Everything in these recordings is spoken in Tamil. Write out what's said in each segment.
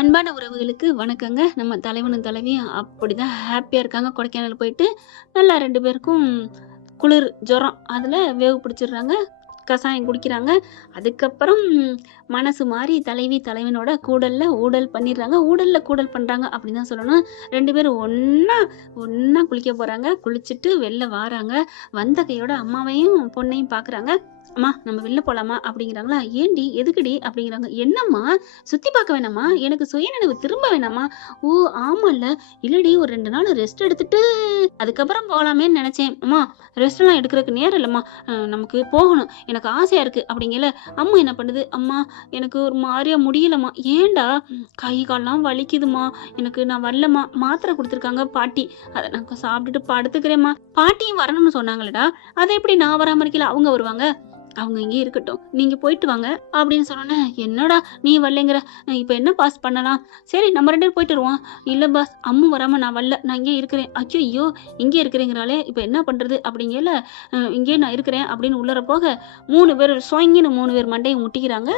அன்பான உறவுகளுக்கு வணக்கங்க. நம்ம தலைவனும் தலைவியும் அப்படிதான் ஹாப்பியா இருக்காங்க. கொடைக்கானல் போயிட்டு நல்லா 2 பேருக்கும் குளிர், ஜுரம் அதில வேவு பிடிச்சிடுறாங்க. கசாயம் குடிக்கிறாங்க. அதுக்கப்புறம் மனசு மாறி தலைவி தலைவனோட கூடல்ல ஊடல் பண்ணிடுறாங்க. ஊடல்ல கூடல் பண்றாங்க அப்படின்னு தான் சொல்லணும். 2 பேரும் ஒண்ணா ஒண்ணா குளிக்க போறாங்க. குளிச்சுட்டு வெளில வாராங்க. வந்த கையோட அம்மாவையும் பொண்ணையும் பார்க்குறாங்க. "அம்மா நம்ம வெளில போலாமா?" அப்படிங்கிறாங்களா. "ஏன்டி? எதுக்குடி?" அப்படிங்கிறாங்க. "என்னம்மா? சுத்தி பார்க்க வேணாமா? எனக்கு சுயநினைவு திரும்ப வேணாமா?" "ஓ! ஆமால்ல. இல்லடி ஒரு 2 நாள் ரெஸ்ட் எடுத்துட்டு அதுக்கப்புறம் போகலாமேன்னு நெனச்சேன்." "அம்மா ரெஸ்ட்லாம் எடுக்கிறதுக்கு நேரம் இல்லம்மா. நமக்கு போகணும். எனக்கு ஆசையா இருக்கு." அப்படிங்கையில, அம்மா என்ன பண்ணுது, "அம்மா எனக்கு ஒரு மாரியா முடியலம்மா." "ஏன்டா?" "கை கால்லாம் வலிக்குதும்மா. நான் வரலம்மா." மாத்திரை குடுத்துருக்காங்க பாட்டி. அத நான் சாப்பிட்டுட்டு படுத்துக்கிறேன்ம்மா. பாட்டியும் வரணும்னு சொன்னாங்களேடா. அத எப்படி நான் வராம இருக்கையில அவங்க வருவாங்க? அவங்க இங்கேயே இருக்கட்டும். நீங்க போயிட்டு வாங்க அப்படின்னு சொன்னோனே, "என்னடா நீ வரலைங்கிற? இப்ப என்ன பாஸ் பண்ணலாம்? சரி நம்ம 2 பேரும் போயிட்டு வருவோம்." "இல்ல பாஸ், அம்மு வராம நான் வரல. நான் இங்கேயே இருக்கிறேன்." "அய்யய்யோ! இங்கேயே இருக்கிறேங்கிறாளே! இப்ப என்ன பண்றது?" அப்படிங்கையில, இங்கேயே நான் இருக்கிறேன்" அப்படின்னு உள்ளார போக 3 பேர் சொய்ங்கின்னு 3 பேர் மண்டைய முட்டிக்கிறாங்க.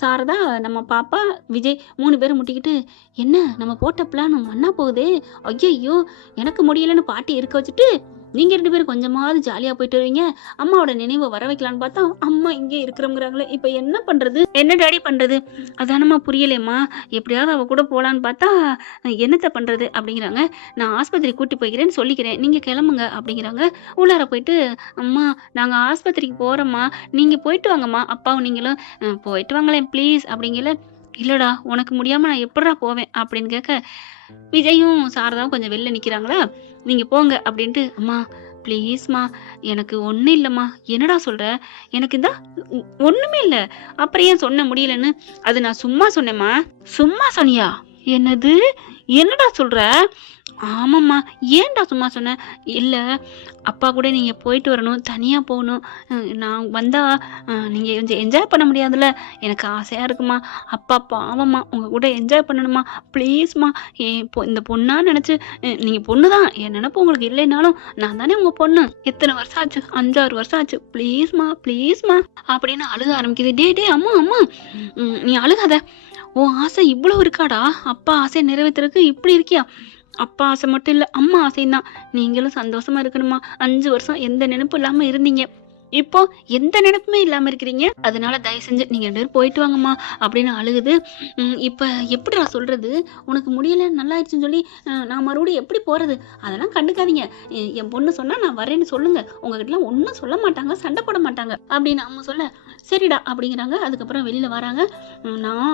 சாரதா, நம்ம பாப்பா, விஜய் 3 பேரும் முட்டிக்கிட்டு, "என்ன நம்ம போட்ட பிளான் மண்ணா போகுதே! அய்யய்யோ! எனக்கு முடியலன்னு பாட்டி இருக்க வச்சுட்டு, நீங்க 2 பேரும் கொஞ்சமாவது ஜாலியா போயிட்டு வருவீங்க. அம்மாவோட நினைவ வர வைக்கலான்னு பார்த்தா, அம்மா இங்கே இருக்கிறோம்ங்கிறாங்களே! இப்ப என்ன பண்றது? என்ன டாடி பண்றது?" "அதானம்மா புரியலையேம்மா. எப்படியாவது அவ கூட போலான்னு பார்த்தா, என்னத்த பண்றது?" அப்படிங்கிறாங்க. "நான் ஆஸ்பத்திரி கூட்டி போய்க்கிறேன்னு சொல்லிக்கிறேன். நீங்க கிளம்புங்க." அப்படிங்கிறாங்க. உள்ளார போயிட்டு, "அம்மா நாங்க ஆஸ்பத்திரிக்கு போறோம்மா. நீங்க போயிட்டு வாங்கம்மா. அப்பாவும் நீங்களும் போயிட்டு வாங்களேன் ப்ளீஸ்." அப்படிங்கையில, "இல்லடா உனக்கு முடியாம நான் எப்புட்றா போவேன்?" அப்படின்னு கேட்க, விஜயும் சாரதாவும் கொஞ்சம் வெளில நிக்கிறாங்களா. "நீங்க போங்க" அப்படின்ட்டு, "அம்மா ப்ளீஸ்மா எனக்கு ஒண்ணும் இல்லம்மா." "என்னடா சொல்ற? எனக்கு இந்தா ஒண்ணுமே இல்ல. அப்புறம் ஏன் சொன்ன முடியலன்னு?" "அது நான் சும்மா சொன்னேம்மா." "சும்மா சொன்னியா? என்னது? என்னடா சொல்ற?" "ஆமாம்மா." "ஏன்டா சும்மா சொன்ன?" "இல்ல, அப்பா கூட நீங்க போயிட்டு வரணும். தனியா போகணும். நான் வந்தா நீங்க கொஞ்சம் என்ஜாய் பண்ண முடியாதுல்ல. எனக்கு ஆசையா இருக்கும்மா. அப்பா பாவம்மா. உங்க கூட என்ஜாய் பண்ணணும்மா. ப்ளீஸ்மா. இந்த பொண்ணா நெனச்சு நீங்க பொண்ணு தான். என் நெனப்பு உங்களுக்கு இல்லைனாலும், நான் தானே உங்க பொண்ணு. எத்தன வருஷம் ஆச்சு? 5, 6 வருஷம் ஆச்சு. ப்ளீஸ்மா, ப்ளீஸ்மா." அப்படின்னு அழுக ஆரம்பிக்குது. "டேய் டேய் அம்மு அம்மு, நீ அழுகாத. உன் ஆசை இவ்வளவு இருக்காடா? அப்பா ஆசைய நிறைவேத்துறதுக்கு இப்படி இருக்கியா? அப்பா ஆசை மட்டும் இல்ல, அம்மா ஆசையும் தான். நீங்களும் சந்தோஷமா இருக்கணுமா. 5 வருஷம் எந்த நினைப்பும் இல்லாம இருந்தீங்க. இப்போ எந்த நினைப்புமே இல்லாம இருக்கிறீங்க. அதனால தயவு செஞ்சு நீங்க 2 பேரும் போயிட்டு வாங்கம்மா." அப்படின்னு அழுகுது. இப்ப எப்படிடா சொல்றது? உனக்கு முடியல நல்லாயிருச்சுன்னு சொல்லி நான் மறுபடியும் எப்படி போறது? அதெல்லாம் கண்டுக்காதீங்க. என் பொண்ணு சொன்னா நான் வரேன்னு சொல்லுங்க. உங்ககிட்டலாம் ஒண்ணும் சொல்ல மாட்டாங்க, சண்டை போட மாட்டாங்க அப்படின்னு அம்மா சொல்ல, சரிடா அப்படிங்கிறாங்க. அதுக்கப்புறம் வெளியில வராங்க. நான்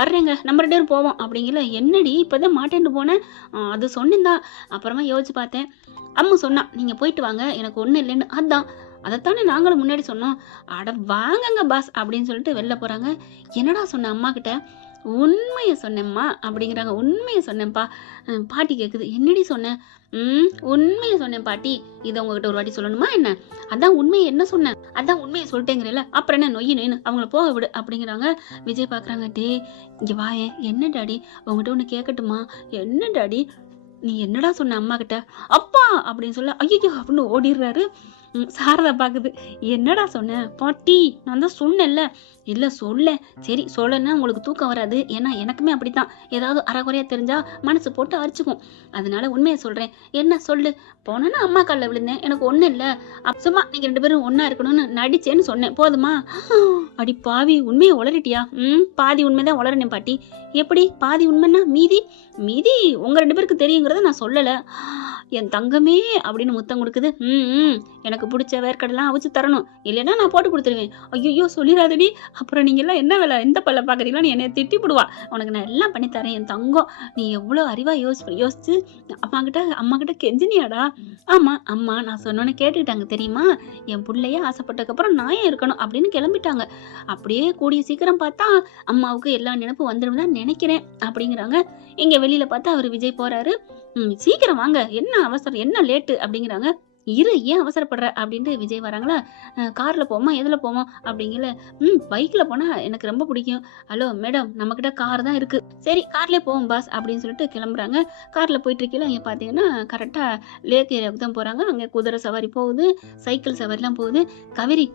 வர்றேங்க. நம்ம 2 பேரும் போவோம் அப்படிங்கல. என்னடி இப்பதான் மாட்டேன்ட்டு போனேன். அது சொன்னேன் தான். அப்புறமா யோசிச்சு பார்த்தேன். அம்மு சொன்னா, "நீங்க போயிட்டு வாங்க. எனக்கு ஒண்ணும் இல்லைன்னு." அதான். அதத்தானே நாங்களும் முன்னாடி சொன்னோம். "அட வாங்கங்க பாஸ்" அப்படின்னு சொல்லிட்டு வெளில போறாங்க. "என்னடா சொன்ன அம்மாகிட்ட?" "உண்மைய சொன்னேம்மா" அப்படிங்கிறாங்க. "உண்மைய சொன்னேன்ப்பா." பாட்டி கேட்குது. "என்னடி சொன்ன?" உண்மைய சொன்னேன் பாட்டி. இத உங்ககிட்ட ஒரு வாட்டி சொல்லணுமா என்ன?" "அதான் உண்மைய என்ன சொன்னேன்?" "அதான் உண்மைய சொல்லிட்டேங்கிறேல்ல. அப்புறம் என்ன நொய்யி நொய்யின்னு அவங்கள போக விடு" அப்படிங்கிறாங்க. விஜய் பார்க்குறாங்க. "டேய் இங்க வாயேன்." "என்ன டாடி? உன்கிட்ட ஒண்ணு கேட்கட்டுமா?" "என்ன டாடி?" "நீ என்னடா சொன்ன அம்மாகிட்ட?" "அப்பா" அப்படின்னு சொல்ல, "ஐயய்யோ!" அப்படின்னு ஓடிர்றாரு. சாரதா பாக்குது. "என்னடா சொன்ன?" "பாட்டி நான் தான் சொன்னேன்ல." "இல்ல சொல்லேன்." "சரி சொல்லன்னா உங்களுக்கு தூக்கம் வராது. ஏன்னா எனக்குமே அப்படித்தான். ஏதாவது அரைகுறையா தெரிஞ்சா மனசு போட்டு அரிச்சுக்கும். அதனால உண்மைய சொல்றேன்." "என்ன சொல்லு." "போனேன்னா அம்மா கால்ல விழுந்தேன். எனக்கு ஒண்ணும் இல்ல. சும்மா நீங்க 2 பேரும் ஒண்ணா இருக்கணும்னு நடிச்சேன்னு சொன்னேன். போதுமா?" "அடி பாவி உண்மைய உளறிட்டியா?" பாதி உண்மைதான் உளறுனேன் பாட்டி." "எப்படி? பாதி உண்மைன்னா மீதி?" "மீதி உங்க 2 பேருக்கு தெரியுங்கிறத நான் சொல்லல." "என் தங்கமே" அப்படின்னு முத்தம் குடுக்குது. எனக்கு புடிச்ச வேர்க்கடலாம் அவிச்சு தரணும். இல்லைன்னா நான் போட்டு குடுத்துருவேன்." "ஐயய்யோ! சொல்லிறாதடி. அப்புறம் நீங்கலாம் என்ன வேல எந்த பல்ல பார்க்குறீங்களான்னு என்னைய திட்டிப்புடுவா. உனக்கு நான் எல்லாம் பண்ணி தரேன் என் தங்கம். நீ எவ்வளோ அறிவா யோசிச்சு அம்மாகிட்ட கெஞ்சினியாடா?" "ஆமா, அம்மா நான் சொன்னோனே கேட்டுக்கிட்டாங்க தெரியுமா? என் புள்ளையே ஆசைப்பட்டதுக்கப்புறம் நான் ஏன் இருக்கணும்?" அப்படின்னு கிளம்பிட்டாங்க. அப்படியே கூடிய சீக்கிரம் பார்த்தா, அம்மாவுக்கு எல்லா நினைப்பும் வந்துரும் தான் நெனைக்கிறேன் அப்படிங்கிறாங்க. இங்க வெளியில பார்த்தா அவரு விஜய் போறாரு. "சீக்கிரம் வாங்க. என்ன அவசரம்? என்ன லேட்டு?" அப்படிங்கிறாங்க. "இரு ஏன் அவசரப்படுற?" அப்படின்ட்டு விஜய் வராங்களா. கார்ல போவோமா? எதுல போவோம்?" அப்படிங்கல. பைக்ல போனா எனக்கு ரொம்ப பிடிக்கும்." "ஹலோ மேடம் நம்மகிட்ட கார் தான் இருக்கு." "சரி கார்லயே போவோம் பாஸ்" அப்படின்னு சொல்லிட்டு கிளம்புறாங்க. கார்ல போயிட்டு இருக்கையில அங்க பார்த்தீங்கன்னா, கரெக்ட்டா லேக் ஏரியாவுக்கு தான் போறாங்க. அங்க குதிரை சவாரி போகுது, சைக்கிள் சவாரிலாம் போகுது. "காவேரி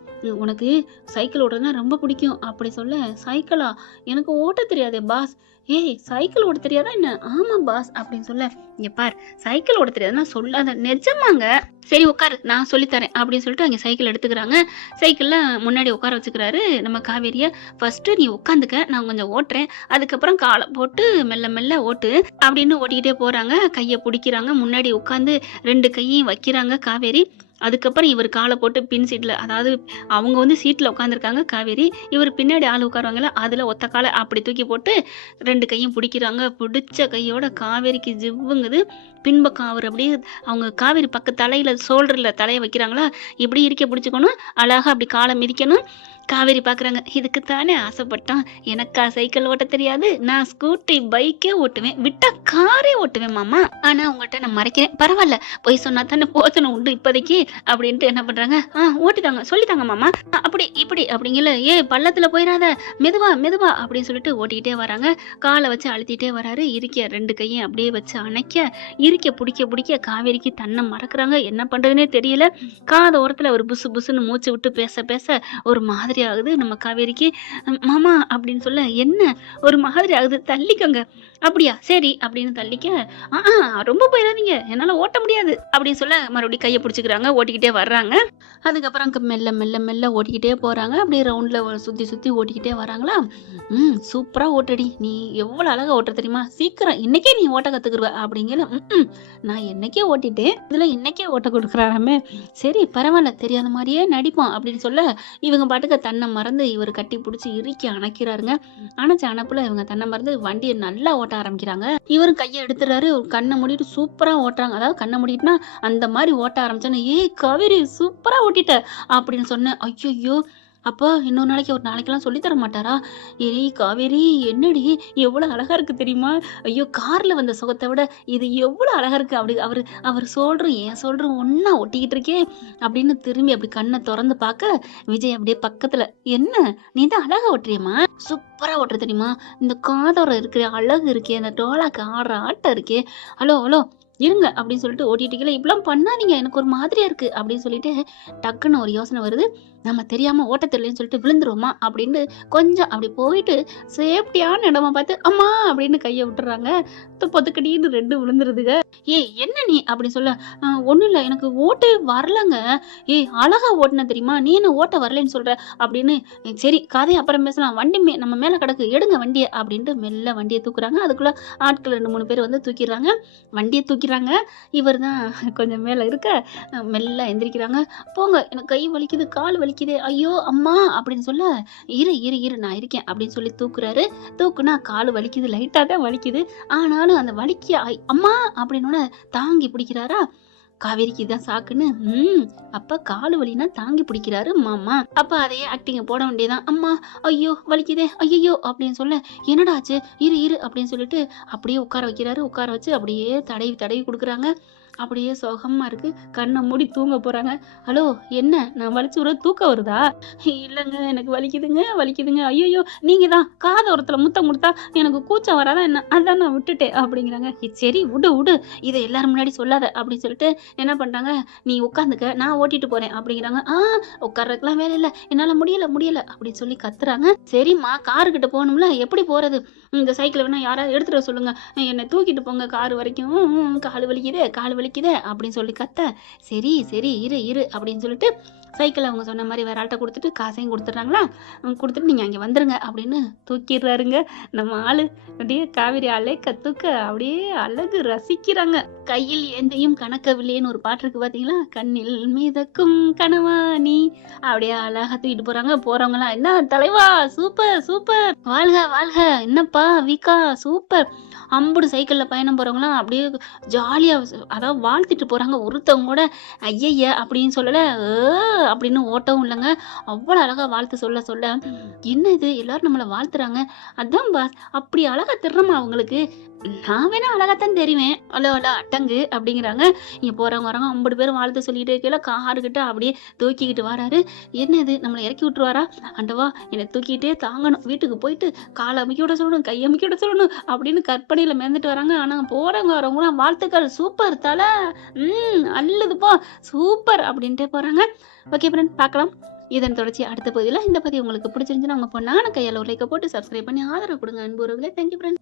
உனக்கு சைக்கிள் ஓட்டுறதுனா ரொம்ப பிடிக்கும்." அப்படி சொல்ல, "சைக்கிளா? எனக்கு ஓட்டத் தெரியாதே பாஸ்." ஏய் சைக்கிள் ஓட்ட தெரியாதா என்ன? ஆமா பாஸ் அப்படின்னு சொல்ல, இங்க பார் சைக்கிள் ஓட்ட தெரியாதுன்னா சொல்லாத, நிஜமாங்க. சரி உட்காரு நான் சொல்லித்தரேன் அப்படின்னு சொல்லிட்டு அங்கே சைக்கிள் எடுத்துக்கிறாங்க. சைக்கிள்ல முன்னாடி உட்கார வச்சுக்கிறாரு நம்ம காவேரிய. ஃபர்ஸ்ட் நீ உட்காந்துக்க, நான் கொஞ்சம் ஓட்டுறேன், அதுக்கப்புறம் காலை போட்டு மெல்ல மெல்ல ஓட்டு அப்படின்னு ஓட்டிக்கிட்டே போறாங்க. கையை பிடிக்கிறாங்க, முன்னாடி உட்காந்து 2 கையையும் வைக்கிறாங்க காவேரி. அதுக்கப்புறம் இவர் காலை போட்டு பின் சீட்ல, அதாவது அவங்க வந்து சீட்ல உட்காந்துருக்காங்க காவேரி, இவர் பின்னாடி ஆள் உட்காருவாங்கல்ல அதுல ஒத்த காலை அப்படி தூக்கி போட்டு 2 கையும் பிடிக்கிறாங்க. பிடிச்ச கையோட காவேரிக்கு ஜிவ்வுங்குது. பின்பக்கம் அவர் அப்படியே அவங்க காவேரி தலையில சோல்டர்ல தலையை வைக்கிறாங்களா, இப்படி இருக்க பிடிச்சிக்கணும், அழகா அப்படி காலை மிதிக்கணும். காவேரி பாக்குறாங்க, இதுக்கு தானே ஆசைப்பட்டான், எனக்கா சைக்கிள் ஓட்ட தெரியாது, நான் ஸ்கூட்டி பைக்கே ஓட்டுவேன், விட்டா காரே ஓட்டுவேன் மாமா, ஆனா உங்கள்கிட்ட நான் மறைக்கிறேன், பரவாயில்ல போய் சொன்னா தானே போத்தனை உண்டு இப்போதைக்கு அப்படின்ட்டு என்ன பண்றாங்க, ஓட்டித்தாங்க சொல்லித்தாங்க மாமா, அப்படி இப்படி அப்படிங்கல, பள்ளத்துல போயிடாத, மெதுவா மெதுவா அப்படின்னு சொல்லிட்டு ஓட்டிக்கிட்டே வராங்க. காலை வச்சு அழுத்திட்டே வராரு. இருக்க 2 கையும் அப்படியே வச்சு அணைக்க, இருக்க பிடிக்க பிடிக்க காவேரிக்கு தன்னை மறக்குறாங்க. என்ன பண்றதுன்னே தெரியல. காத ஓரத்துல ஒரு புசு புசுன்னு மூச்சு விட்டு பேச பேச ஒரு மாதிரி ஆகுது நம்ம காவேரிக்கு. மாமா அப்படின்னு சொல்ல, என்ன ஒரு மாதிரி ஆகுது, தள்ளிக்கோங்க. அப்படியா சரி அப்படின்னு தள்ளிக்க, ரொம்ப போயிடாதீங்க என்னால ஓட்ட முடியாது அப்படின்னு சொல்ல மறுபடியும் கையை பிடிச்சிக்கிறாங்க. ஓட்டிக்கிட்டே வர்றாங்க. அதுக்கப்புறம் மெல்ல மெல்ல மெல்ல ஓட்டிக்கிட்டே போறாங்க. அப்படியே ரவுண்ட்ல சுத்தி சுத்தி ஓட்டிக்கிட்டே வராங்களா. சூப்பரா ஓட்டடி, நீ எவ்வளவு அழகா ஓட்ட தெரியுமா, சீக்கிரம் இன்னைக்கே நீ ஓட்ட கத்துக்குருவ அப்படிங்கிற. நான் என்னைக்கே ஓட்டிட்டேன், இதுல இன்னைக்கே ஓட்ட கொடுக்குறாராமே, சரி பரவாயில்ல தெரியாத மாதிரியே நடிப்போம் அப்படின்னு சொல்ல, இவங்க பாட்டுக்கு தன்னை மறந்து இவர் கட்டி பிடிச்சி இறுக்கி அணைக்கிறாருங்க. அணைச்ச அணைப்புல இவங்க தன்னை மறந்து வண்டியை நல்லா ஓட்ட ஆரம்பிக்கிறாங்க. இவரு கையை எடுத்துறாரு, கண்ணை மூடிட்டு சூப்பரா ஓட்டுறாங்க. அதாவது கண்ணை மூடிட்டுனா அந்த மாதிரி ஓட்ட ஆரம்பிச்சோன்னு, காவேரி சூப்பரா ஓட்டிட்ட அப்படின்னு சொன்னேன். ஐயோ அப்பா இன்னொரு நாளைக்கு ஒரு நாளைக்கெல்லாம் சொல்லி தர மாட்டாரா? காவேரி என்னடி எவ்வளவு அழகா இருக்கு தெரியுமா, ஐயோ கார்ல வந்த சுகத்தை விட இது எவ்வளவு அழகா இருக்கு அப்படி அவர் சொல்றோம் ஏன் சொல்றோம் ஒன்னா ஒட்டிக்கிட்டு இருக்கே அப்படின்னு திரும்பி அப்படி கண்ணை திறந்து பார்க்க, விஜய் அப்படியே பக்கத்துல, என்ன நீ தான் அழகா ஓட்டுறியம்மா, சூப்பரா ஓட்டுற தெரியுமா, இந்த காதோரம் இருக்கிற அழகு இருக்கே, அந்த டோலாக்கு ஆடுற ஆட்டம் இருக்கே, ஹலோ ஹலோ இருங்க அப்படின்னு சொல்லிட்டு ஓட்டிட்டீங்களா, இப்பெல்லாம் பண்ணாதீங்க எனக்கு ஒரு மாதிரியா இருக்கு அப்படின்னு சொல்லிட்டு டக்குன்னு ஒரு யோசனை வருது, நம்ம தெரியாம ஓட்ட தெரியலன்னு சொல்லிட்டு விழுந்துருவோமா அப்படின்னு கொஞ்சம் அப்படி போயிட்டு சேஃப்டியான இடமா பார்த்து அம்மா அப்படின்னு கையை விட்டுறாங்க. பொதுக்கடின்னு 2 விழுந்துருதுங்க. என்ன நீ அப்படின்னு சொல்ல, ஒண்ணும் இல்லை எனக்கு ஓட்டே வரலங்க, அழகா ஓட்டுன தெரியுமா, நீ என்ன ஓட்ட வரலன்னு சொல்ற அப்படின்னு. சரி கதை அப்புறம் பேசலாம், வண்டி நம்ம மேல கிடக்கு எடுங்க வண்டியை அப்படின்ட்டு மெல்ல வண்டியை தூக்குறாங்க. அதுக்குள்ள ஆட்கள் 2-3 பேர் வந்து தூக்கிடுறாங்க, வண்டியை தூக்கிறாங்க. இவர் தான் கொஞ்சம் மேல இருக்க மெல்ல எந்திரிக்கிறாங்க. போங்க எனக்கு கை வலிக்குது கால் வலிக்குது ஐயோ அம்மா அப்படின்னு சொல்ல, இரு நான் இருக்கேன் அப்படின்னு சொல்லி தூக்குறாரு. தூக்குனா கால் வலிக்குது, லைட்டா தான் வலிக்குது, ஆனாலும் அந்த வலிக்கு அம்மா அப்படின்னு தாங்கி பிடிக்கிறாரா. காவேரிக்கு இதான் சாக்குன்னு அப்ப காலு வலினா தாங்கி பிடிக்கிறாரு மாமா. அப்ப அதையே ஆக்டிங்க போட வேண்டியதான். அம்மா ஐயோ வலிக்குதே ஐயோ அப்படின்னு சொல்ல, என்னடாச்சு இரு அப்படின்னு சொல்லிட்டு அப்படியே உட்கார வைக்கிறாரு. உட்கார வச்சு அப்படியே தடவி தடவி கொடுக்குறாங்க. அப்படியே சுகமா இருக்கு. கண்ணை மூடி தூங்க போறாங்க. ஹலோ என்ன நான் வலிச்சு விட தூக்கம் வருதா? இல்லைங்க எனக்கு வலிக்குதுங்க ஐயோ நீங்க தான் காதோரத்துல முத்தம் கொடுத்தா எனக்கு கூச்சம் வராதா என்ன, அதான் நான் விட்டுட்டேன் அப்படிங்கிறாங்க. சரி விடு இதை எல்லாரும் முன்னாடி சொல்லாத அப்படின்னு சொல்லிட்டு என்ன பண்றாங்க, நீ உட்காந்துக்க நான் ஓட்டிட்டு போறேன் அப்படிங்கிறாங்க. உட்கார்றதுக்கெல்லாம் வேலை இல்லை, என்னால முடியல அப்படின்னு சொல்லி கத்துறாங்க. சரிம்மா காருக்கிட்ட போகணும்ல, எப்படி போறது, இந்த சைக்கிள் வேணா யாராவது எடுத்துட்டு சொல்லுங்க, என்னை தூக்கிட்டு போங்க காரு வரைக்கும், கால் வலிக்குதே அப்படின்னு சொல்லி கத்த, சரி இரு அப்படின்னு சொல்லிட்டு சைக்கிள் அவங்க சொன்ன மாதிரி வேற ஆள்கிட்ட கொடுத்துட்டு காசையும் கொடுத்துட்றாங்களா, கொடுத்துட்டு நீங்க அங்கே வந்துருங்க அப்படின்னு தூக்கிடுறாருங்க நம்ம ஆளு. அப்படியே காவேரி தூக்க அப்படியே அழகு ரசிக்கிறாங்க. கையில் எந்தையும் கணக்கவில்லைன்னு ஒரு பாட்டு இருக்கு பாத்தீங்களா, கண்ணில் மீதக்கும் கனவாணி, அப்படியே அழகா தூக்கிட்டு போறாங்க. போறவங்கலாம் என்ன தலைவா சூப்பர் வாழ்க என்னப்பா வீக்கா சூப்பர், அம்புடு சைக்கிள்ல பயணம் போறவங்களாம் அப்படியே ஜாலியா அதாவது வாழ்த்திட்டு போறாங்க. ஒருத்தவங்க கூட ஐயய்ய அப்படின்னு சொல்லல, அப்படின்னு ஓட்டவும் இல்லைங்க. அவ்வளவு அழகா வாழ்த்து சொல்ல என்ன இது எல்லாரும் நம்மளை வாழ்த்துறாங்க, அதான் பாஸ் அப்படி அழகா திறமா அவங்களுக்கு, நான் வேணா அழகாத்தான் தெரிவேன், அலோ அட்டங்கு அப்படிங்கிறாங்க. இங்க போறவங்க வரவங்க 50 பேரும் வாழ்த்து சொல்லிட்டு இருக்கல, காருக்கிட்ட அப்படியே தூக்கிக்கிட்டு வராரு. என்னது நம்மளை இறக்கி விட்டுருவாரா, ஆண்டவா என்னை தூக்கிட்டே தாங்கணும், வீட்டுக்கு போயிட்டு காலை அமைக்க விட சொல்லணும், கை அமைக்க விட சொல்லணும் அப்படின்னு கற்பனையில மேந்துட்டு வராங்க. ஆனா போறவங்க வரவங்க வாழ்த்துக்கள் சூப்பர் தலை, அல்லதுப்பா சூப்பர் அப்படின்ட்டே போறாங்க. ஓகே ஃப்ரெண்ட் பார்க்கலாம் இதன் தொடர்ச்சி அடுத்த பகுதியில். இந்த பதிவு உங்களுக்கு பிடிச்சிருந்துச்சுன்னா உங்க பொண்ணான கையால் ஒரு லைக்கை போட்டு சப்ஸ்கிரைப் பண்ணி ஆதரவு கொடுங்க அன்புறவுகளே. Thank you friend.